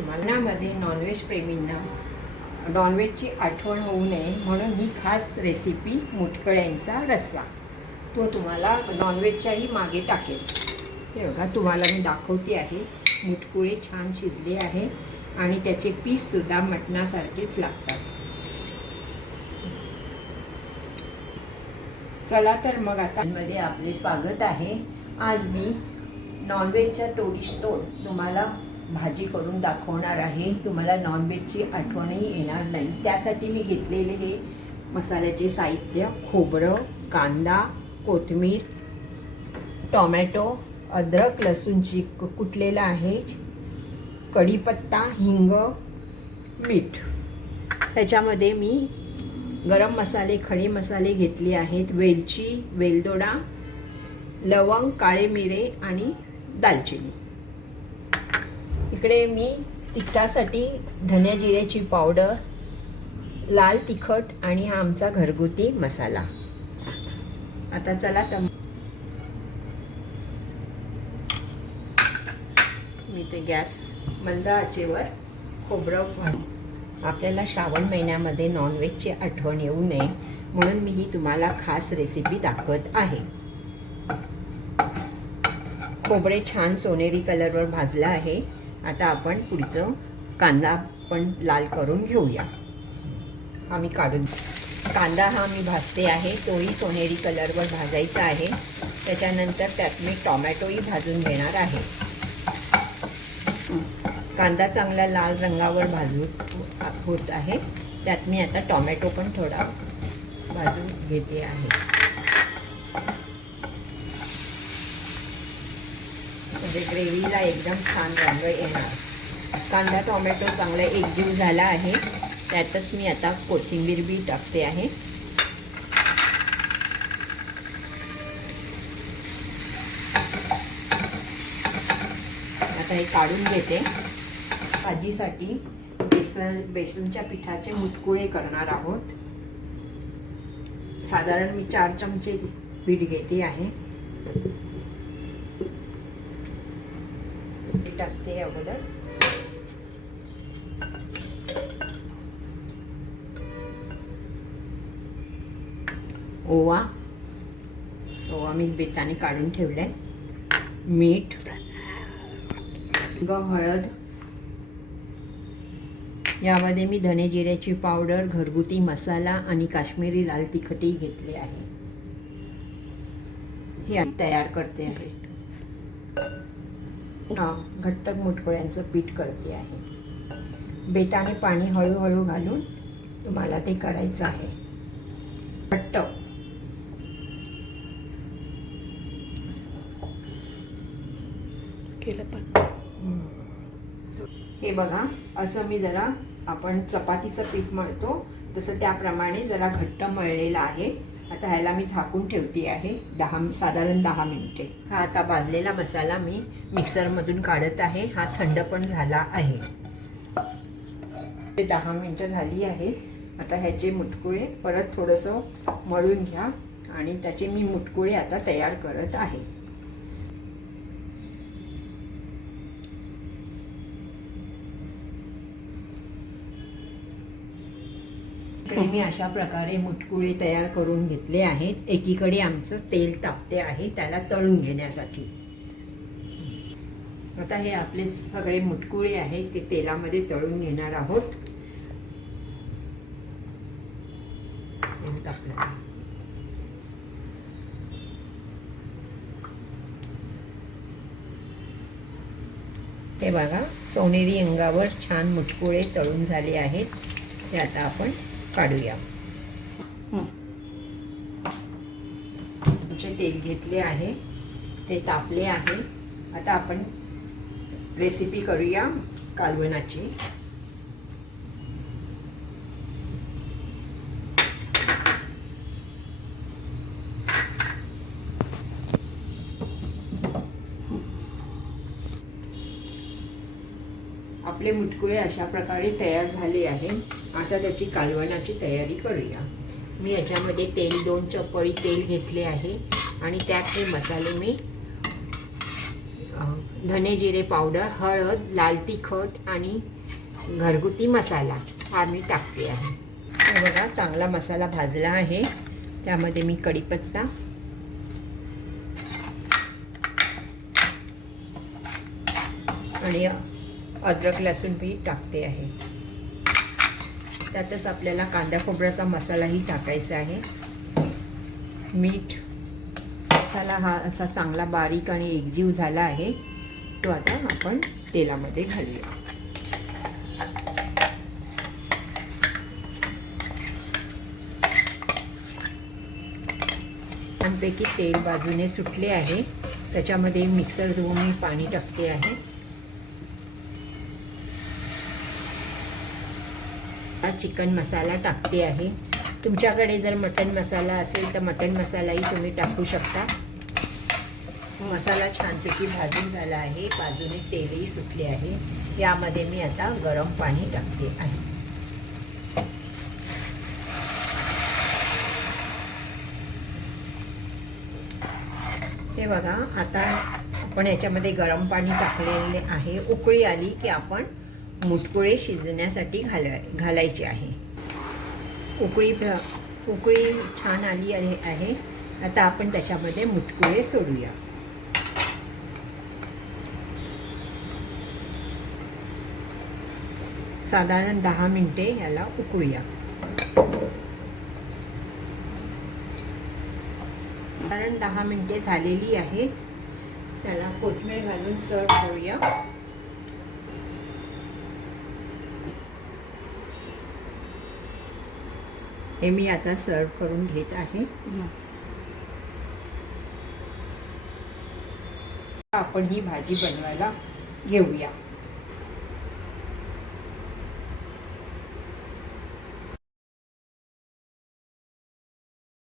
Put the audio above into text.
तुम्हाला मध्ये नॉनव्हेज प्रेमींना नॉनव्हेजची आठवण होऊ नये म्हणून ही खास रेसिपी मुटकळ्यांचा रस्सा. तो तुम्हाला नॉनव्हेजच्याही मागे टाकेल. हे बघा, तुम्हाला मी दाखवते आहे. मुटकुळे छान शिजले आहेत आणि त्याचे पीससुद्धा मटणासारखेच लागतात. चला तर मग आता मध्ये आपले स्वागत आहे. आज मी नॉनव्हेजच्या तोडीस तोड तुम्हाला भाजी करून दाखवणार आहे. तुम्हाला नॉनव्हेजची आठवणही येणार नाही. त्यासाठी मी घेतलेले हे मसाल्याचे साहित्य: खोबरं, कांदा, कोथिंबीर, टोमॅटो, अद्रक लसूणची कुटलेला आहे, कढीपत्ता, हिंग, मीठ. त्याच्यामध्ये मी गरम मसाले, खडे मसाले घेतले आहेत: वेलची, वेलदोडा, लवंग, काळे मिरे आणि दालचिनी. इकडे मी तिखटासाठी धने जिऱ्याची पावडर, लाल तिखट आणि हा आमचा घरगुती मसाला. आता चला तर मी ते गॅस मंद आचेवर खोबरं. आपल्याला श्रावण महिन्यामध्ये नॉनव्हेजची आठवण येऊ नये म्हणून मी ही तुम्हाला खास रेसिपी दाखवत आहे. खोबरे छान सोनेरी कलरवर भाजला आहे. आता आपण पुढचं कांदा पण लाल करून घेऊया. हा मी काढून कांदा हा मी भाजते आहे. तोही सोनेरी कलरवर भाजायचा आहे. त्याच्यानंतर त्यात मी टोमॅटोही भाजून घेणार आहे. कांदा चांगला लाल रंगावर होत आहे. त्यात मी आता टोमॅटो पण थोडा भाजून घेते आहे. म्हणजे ग्रेव्हीला एकदम छान रंग येणार. कांदा टोमॅटो चांगला एकजीव झाला आहे. त्यातच मी आता कोथिंबीर बी टाकते आहे. आता हे काढून घेते. भाजीसाठी बेसनच्या पिठाचे मुटकुळे करणार आहोत. साधारण मी 4 चमचे पीठ घेते आहे. हे टाकते अगोदर. ओवा मी बेताने काढून ठेवलाय. मीठ, हळद. यामध्ये मी धने जिऱ्याची पावडर, घरगुती मसाला आणि काश्मीरी लाल तिखटही घेतले आहे. हे तयार करते आहे. घट्ट मुटकुळ्यांचं पीठ करते आहे. बेताने पाणी हळूहळू घालून तुम्हाला ते करायचं आहे. घट्ट केलं पण. हे बघा, असं मी जरा आपण चपातीचं पीठ मळतो तसं त्याप्रमाणे जरा घट्ट मळलेलं आहे. आता ह्याला मी झाकून ठेवते आहे साधारण 10 मिनिटे. हा आता भाजलेला मसाला मी मिक्सरमधून काढत आहे. हा थंड पण झाला आहे. 10 मिनिटं झाली आहेत. आता ह्याचे मुटकुळे परत थोडंसं मळून घ्या आणि त्याचे मी मुटकुळे आता तयार करत आहे. मी अशा प्रकारे मुटकुळे तयार करून घेतले आहेत. एकीकडे आमचं तेल तापते आहे त्याला तळून घेण्यासाठी. आता हे आपले सगळे मुटकुळे आहेत ते तेलामध्ये तळून घेणार आहोत. हे बघा, सोनेरी अंगावर छान मुटकुळे तळून झाले आहेत. ते आता आपण काढूया. तेल घेतले आहे, ते तापले आहे. आता आपण रेसिपी करूया कालवणाची. आपले मुटकुळे अशा प्रकारे तयार झाले आहे. आता त्याची कालवणाची तयारी करूया. मी याच्यामध्ये 2 चपळी तेल घेतले आहे आणि त्यात हे मसाले मी धने जिरे पावडर, हळद, लाल तिखट आणि घरगुती मसाला हा मी टाकते आहे. हे बघा चांगला मसाला भाजला आहे. त्यामध्ये मी कढीपत्ता, आणि अद्रक लसूण पेस्ट टाकते आहे. त्यातच आपल्याला कांदा खोबऱ्याचा मसालाही टाकायचा आहे. मीठ. मसाला हा असा चांगला बारीक आणि एकजीव झाला आहे. तो आता आपण तेलामध्ये घालूया. छानपैकी तेल बाजूने सुटले आहे. त्याच्यामध्ये मिक्सर धुवून मी पाणी टाकते आहे. चिकन मसाला टाकते आहे. तुमच्याकडे जर मटन मसाला असेल तर मटन मसालाही तुम्ही टाकू शकता. मसाला छानपैकी भाजून झाला आहे. बाजूने तेलही सुटले आहे. यामध्ये मी आता गरम पाणी टाकते आहे. हे बघा आता आपण याच्यामध्ये गरम पाणी टाकलेले आहे. उकळी आली की आपण मुटकुळे शिजण्यासाठी घालायचे आहे. उकळी छान आली आहे. आता आपण त्याच्यामध्ये मुटकुळे सोडूया. साधारण 10 मिनिटे याला उकळूया. साधारण 10 मिनिटे झालेली आहे. त्याला कोथिंबीर घालून सर्व करूया. हे मी आता सर्व करून घेत आहे. आपण ही भाजी बनवायला घेऊया.